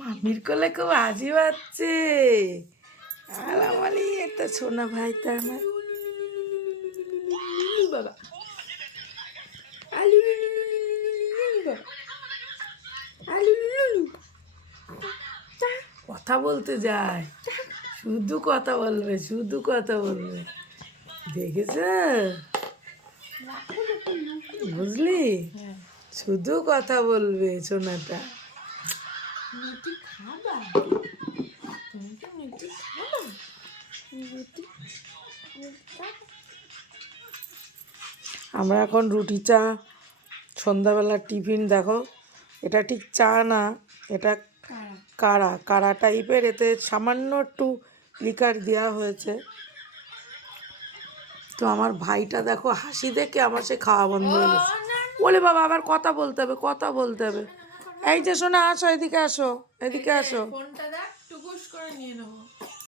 মামির কোলে খুব হাসি পাচ্ছে। আর আমার একটা সোনা ভাইটা আমার বাবা আলু বাবা আলু কথা বলতে যায়, শুধু কথা বলবে, শুধু কথা বলবে। দেখেছ, বুঝলি, শুধু কথা বলবে সোনাটা। মিষ্টি খাবা, তুমি তো মিষ্টি খাবা, মিষ্টি। আমরা এখন রুটি চা সন্ধ্যাবেলার টিফিন। দেখো, এটা ঠিক চা না, এটা কাড়া কাড়া টাইপের। এতে সামান্য একটু লিকার দেওয়া হয়েছে। তো আমার ভাইটা দেখো হাসি দেখে আমার সে খাওয়া বন্ধ হয়ে গেছে। বলে বাবা আবার কথা বলতে হবে, কথা বলতে হবে। এই যে শোনা, আসো এদিকে, আসো এদিকে, আসো। ফোনটা দেখ, টুকুস করে নিয়ে নেবো।